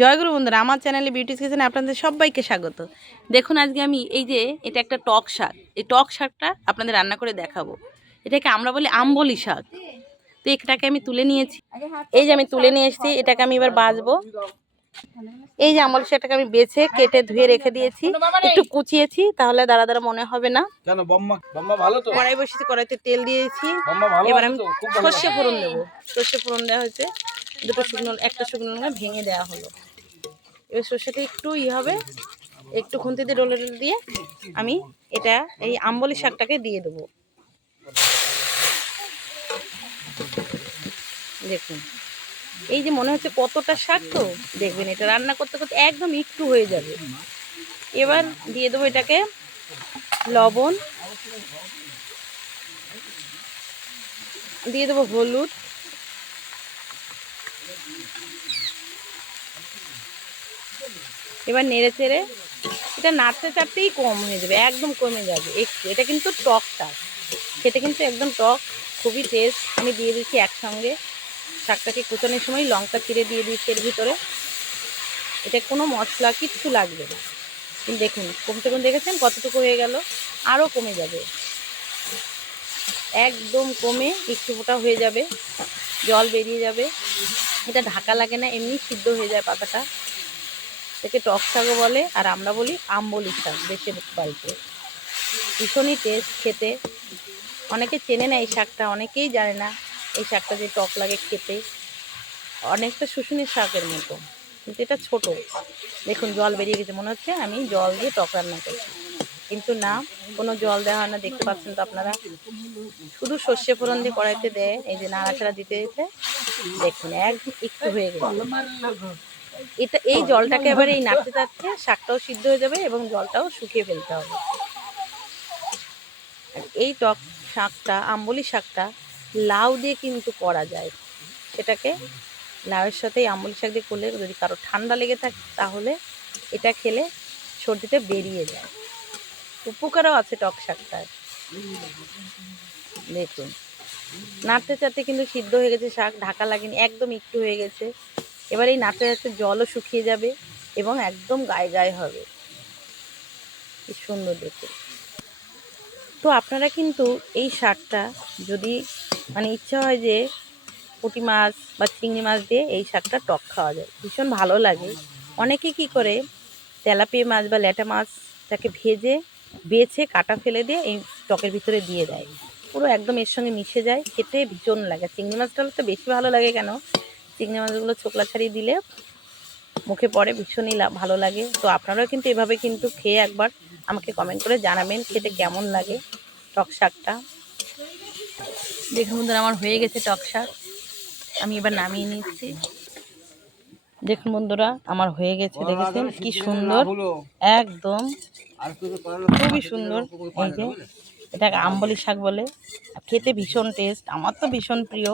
জয়গুরু বন্ধুরা আমার চ্যানেলে বিউটিস কিচেনে আপনাদের সবাইকে স্বাগত। দেখুন আজকে আমি এই যে এটা একটা টক শাক। এই টক শাকটা আপনাদের রান্না করে দেখাবো। এটাকে আমরা বলি আম্বলি শাক। তো এটাকে আমি তুলে নিয়েছি। এই যে আমি তুলে নিয়ে এসেছি এটাকে আমি এবার বাজবো এই যে আম্বলি শাকটাকে আমি বেছে কেটে ধুয়ে রেখে দিয়েছি। একটু কুচিয়েছি তাহলে দাঁড়া দাঁড়া মনে হবে না। কেন বম্মা? বম্মা ভালো তো? কড়াই বসেছি কড়াইতে তেল দিয়েছি। এবার আমি সর্ষে ফোড়ন দেবো। সর্ষে ফোড়ন দেওয়া হয়েছে। দুটো শুকনো একটা শুকনো ভেঙে দেওয়া হলো। এবার সর্ষেটা একটু ই হবে। একটু খুন্তি দিয়ে ডলে ডলে দিয়ে আমি এটা, এই আম্বলি শাকটাকে দিয়ে দেবো। দেখুন, এই যে মনে হচ্ছে কতটা শাক তো? দেখবেন এটা রান্না করতে করতে একদম একটু হয়ে যাবে। এবার দিয়ে দেবো এটাকে লবণ। দিয়ে দেবো হলুদ। এবার নেড়ে চেড়ে এটা নাড়তে চাড়তেই কম হয়ে যাবে, একদম কমে যাবে, একটু। এটা কিন্তু টক শাক খেতে কিন্তু একদম টক, খুবই টেস্ট আমি দিয়ে দিচ্ছি একসঙ্গে। শাকটাকে কুচানোর সময় লঙ্কা চিড়ে দিয়ে দিচ্ছি এর ভিতরে। এটা কোনো মশলা কিচ্ছু লাগবে না। দেখুন, কমতে কম দেখেছেন কতটুকু হয়ে গেল? আরও কমে যাবে। একদম কমে একটু ফোটা হয়ে যাবে। জল বেরিয়ে যাবে। এটা ঢাকা লাগে না, এমনি সিদ্ধ হয়ে যায় পাতাটা। একে টক শাকও বলে, আর আমরা বলি আমবলি শাক দেশের বাড়িতে ভীষণই টেস্ট খেতে। অনেকে চেনে না এই শাকটা, অনেকেই জানে না এই শাকটা যে টক লাগে খেতে। অনেকটা শুশুনি শাকের মতো, কিন্তু এটা ছোট। দেখুন, জল বেরিয়ে গেছে, মনে হচ্ছে আমি জল দিয়ে টক রান্না করছি। কিন্তু না, কোনো জল দেওয়া হয় না, দেখতে পাচ্ছেন তো আপনারা। শুধু সর্ষে ফোড়ন দিয়ে কড়াইতে দেয়, এই যে নাড়াচাড়া দিতে দিতে, দেখুন একদম একটু হয়ে গেল এটা এই জলটাকে এবার এই নাড়তে চাচ্ছে শাকটাও সিদ্ধ হয়ে যাবে এবং জলটাও শুকিয়ে ফেলতে হবে। এই টক শাকটা আম্বলি শাকটা লাউ দিয়ে কিন্তু করা যায়। সেটাকে লাউয়ের সাথে আম্বলি শাক দিয়ে করলে যদি কারও ঠান্ডা লেগে থাকে তাহলে এটা খেলে সর্দিটা বেরিয়ে যায়। উপকারও আছে টক শাকটার। দেখুন নাড়তে চাড়তে কিন্তু সিদ্ধ হয়ে গেছে শাক ঢাকা লাগেনি একদম একটু হয়ে গেছে। এবার এই নাড়তে নাড়তে জলও শুকিয়ে যাবে এবং একদম গায়ে গায়ে হবে। কি সুন্দর দেখতে। তো আপনারা কিন্তু এই শাকটা যদি মানে ইচ্ছা হয় যে পুঁটি মাছ বা চিংড়ি মাছ দিয়ে এই শাকটা টক খাওয়া যায়। ভীষণ ভালো লাগে। অনেকে কি করে, তেলাপিয়া মাছ বা ল্যাটা মাছটাকে ভেজে, বেছে, কাটা, ফেলে দিয়ে এই টকের ভিতরে দিয়ে দেয়। পুরো একদম এর সঙ্গে মিশে যায়। খেতে ভীষণ লাগে। চিংড়ি মাছটা তো বেশি ভালো লাগে কেন? চিংড়ি মাছগুলো ছোকলা ছাড়িয়ে দিলে মুখে পড়ে ভীষণই ভালো লাগে। তো আপনারাও কিন্তু এভাবে কিন্তু খেয়ে একবার আমাকে কমেন্ট করে জানাবেন খেতে কেমন লাগে টক শাকটা। দেখুন বন্ধুরা আমার হয়ে গেছে টক শাক। আমি এবার নামিয়ে নিচ্ছি। দেখুন বন্ধুরা আমার হয়ে গেছে দেখেছেন? কি সুন্দর। একদম। খুবই সুন্দর। এই যে এটাকে আম্বলি শাক বলে। খেতে ভীষণ টেস্ট আমার তো ভীষণ প্রিয়।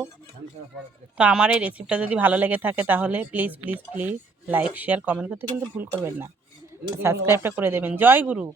তো আমার এই রেসিপিটা যদি ভালো লেগে থাকে তাহলে please please please like share comment করতে কিন্তু ভুল করবেন না। সাবস্ক্রাইবটা করে দেবেন। জয় গুরু!